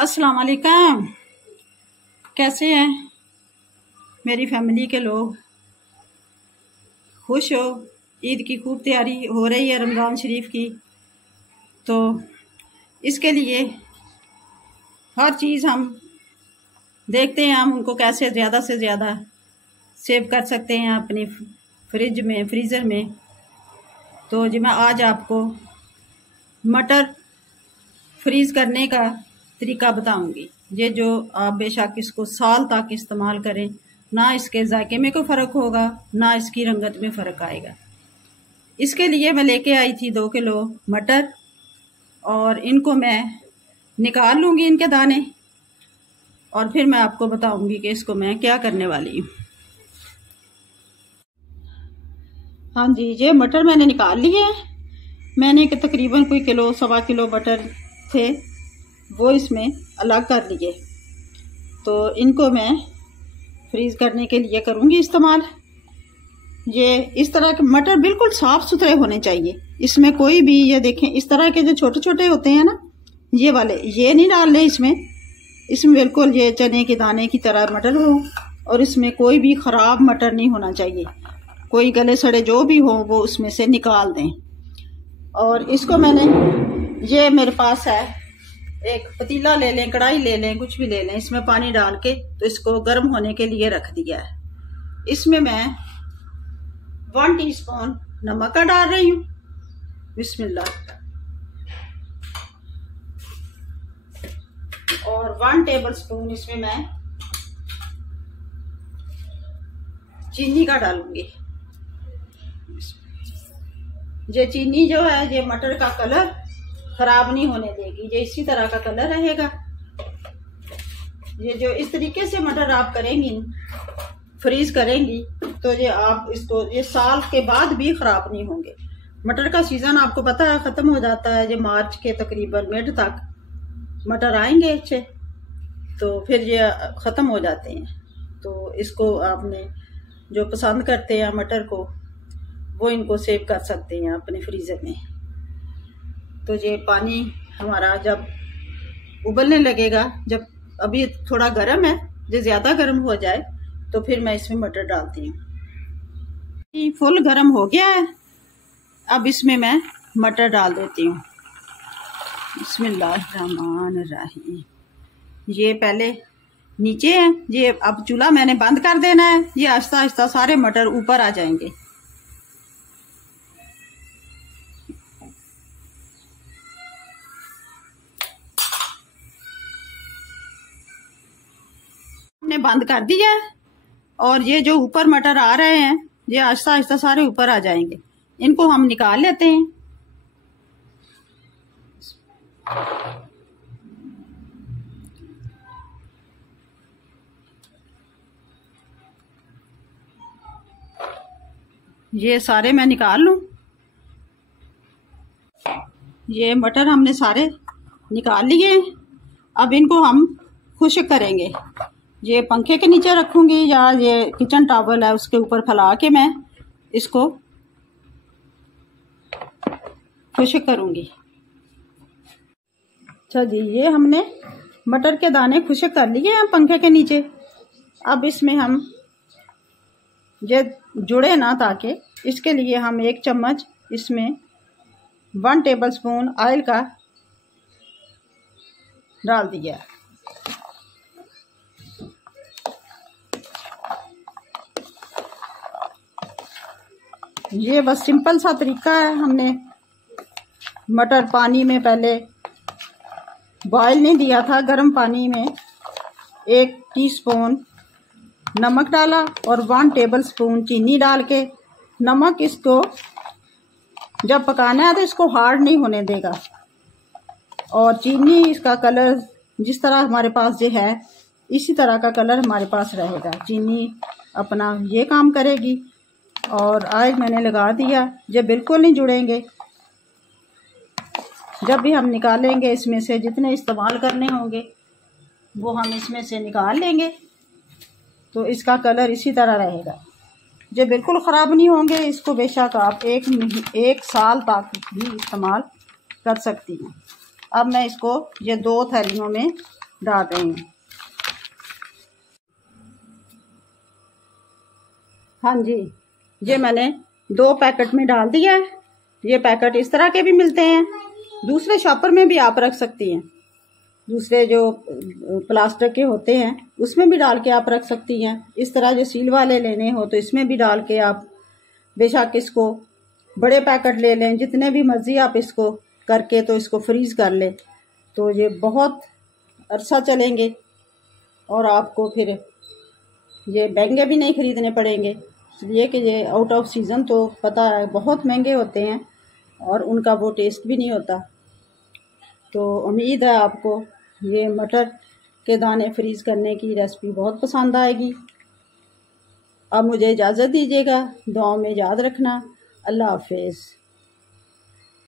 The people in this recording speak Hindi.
अस्सलाम वालेकुम। कैसे हैं मेरी फैमिली के लोग? खुश हो? ईद की खूब तैयारी हो रही है, रमज़ान शरीफ की। तो इसके लिए हर चीज़ हम देखते हैं, हम उनको कैसे ज़्यादा से ज़्यादा सेव कर सकते हैं अपनी फ्रिज में, फ्रीज़र में। तो जी मैं आज आपको मटर फ्रीज़ करने का तरीका बताऊंगी। ये जो आप बेशक इसको साल तक इस्तेमाल करें, ना इसके जायके में कोई फ़र्क होगा, ना इसकी रंगत में फ़र्क आएगा। इसके लिए मैं लेके आई थी 2 किलो मटर, और इनको मैं निकाल लूँगी इनके दाने, और फिर मैं आपको बताऊंगी कि इसको मैं क्या करने वाली हूँ। हाँ जी, ये मटर मैंने निकाल लिए हैं। मैंने कि तकरीबन कोई किलो सवा किलो मटर थे, वो इसमें अलग कर लिए। तो इनको मैं फ्रीज़ करने के लिए करूँगी इस्तेमाल। ये इस तरह के मटर बिल्कुल साफ़ सुथरे होने चाहिए। इसमें कोई भी, ये देखें, इस तरह के जो छोटे छोटे होते हैं ना, ये वाले, ये नहीं डालने इसमें बिल्कुल ये चने के दाने की तरह मटर हो, और इसमें कोई भी ख़राब मटर नहीं होना चाहिए। कोई गले सड़े जो भी हो वो उसमें से निकाल दें। और इसको मैंने, ये मेरे पास है, एक पतीला ले लें, कढ़ाई ले लें, कुछ भी ले लें, इसमें पानी डाल के तो इसको गर्म होने के लिए रख दिया है। इसमें मैं 1 टीस्पून नमक का डाल रही हूँ। बिस्मिल्लाह। और 1 टेबलस्पून इसमें मैं चीनी का डालूंगी। ये चीनी जो है, ये मटर का कलर खराब नहीं होने देगी, ये इसी तरह का कलर रहेगा। ये जो इस तरीके से मटर आप करेंगी, फ्रीज करेंगी, तो ये आप इसको, ये साल के बाद भी खराब नहीं होंगे। मटर का सीजन आपको पता है खत्म हो जाता है, ये मार्च के तकरीबन मिड तक मटर आएंगे अच्छे, तो फिर ये खत्म हो जाते हैं। तो इसको आपने, जो पसंद करते हैं मटर को, वो इनको सेव कर सकते हैं अपने फ्रीजर में। तो ये पानी हमारा जब उबलने लगेगा, जब अभी थोड़ा गर्म है, जो ज्यादा गर्म हो जाए तो फिर मैं इसमें मटर डालती हूँ। फुल गर्म हो गया है, अब इसमें मैं मटर डाल देती हूँ। बिस्मिल्लाहिर्रहमानिर्रहीम। ये पहले नीचे है, ये अब चूल्हा मैंने बंद कर देना है। ये आहिस्ता आहिस्ता सारे मटर ऊपर आ जाएंगे। हमने बंद कर दिया है, और ये जो ऊपर मटर आ रहे हैं, ये आहिस्ता आहिस्ता सारे ऊपर आ जाएंगे। इनको हम निकाल लेते हैं। ये सारे मैं निकाल लूं। ये मटर हमने सारे निकाल लिए। अब इनको हम खुश्क करेंगे। ये पंखे के नीचे रखूंगी, या ये किचन टॉवल है उसके ऊपर फैला के मैं इसको खुश्क करूंगी। अच्छा जी, ये हमने मटर के दाने खुश्क कर लिए हैं पंखे के नीचे। अब इसमें हम, ये जुड़े ना ताकि, इसके लिए हम 1 चम्मच इसमें 1 टेबलस्पून ऑयल का डाल दिया। ये बस सिंपल सा तरीका है। हमने मटर पानी में पहले बॉयल नहीं दिया था, गर्म पानी में 1 टीस्पून नमक डाला और 1 टेबलस्पून चीनी डाल के, नमक इसको जब पकाना है तो इसको हार्ड नहीं होने देगा, और चीनी, इसका कलर जिस तरह हमारे पास ये है, इसी तरह का कलर हमारे पास रहेगा। चीनी अपना ये काम करेगी। और आग मैंने लगा दिया। ये बिल्कुल नहीं जुड़ेंगे। जब भी हम निकालेंगे इसमें से, जितने इस्तेमाल करने होंगे वो हम इसमें से निकाल लेंगे, तो इसका कलर इसी तरह रहेगा। ये बिल्कुल ख़राब नहीं होंगे। इसको बेशक आप एक साल तक भी इस्तेमाल कर सकती हैं। अब मैं इसको ये 2 थैलियों में डाल रही हूँ। हाँ जी, ये मैंने 2 पैकेट में डाल दिया है। ये पैकेट इस तरह के भी मिलते हैं, दूसरे शॉपर में भी आप रख सकती हैं। दूसरे जो प्लास्टिक के होते हैं उसमें भी डाल के आप रख सकती हैं। इस तरह जो सील वाले लेने हो तो इसमें भी डाल के आप बेशक इसको बड़े पैकेट ले लें, जितने भी मर्जी आप इसको करके तो इसको फ्रीज कर लें, तो ये बहुत अरसा चलेंगे और आपको फिर ये महंगे भी नहीं ख़रीदने पड़ेंगे। इसलिए कि ये आउट ऑफ सीज़न तो पता है बहुत महंगे होते हैं और उनका वो टेस्ट भी नहीं होता। तो उम्मीद है आपको ये मटर के दाने फ्रीज़ करने की रेसिपी बहुत पसंद आएगी। अब मुझे इजाज़त दीजिएगा, दुआओं में याद रखना। अल्लाह हाफिज़।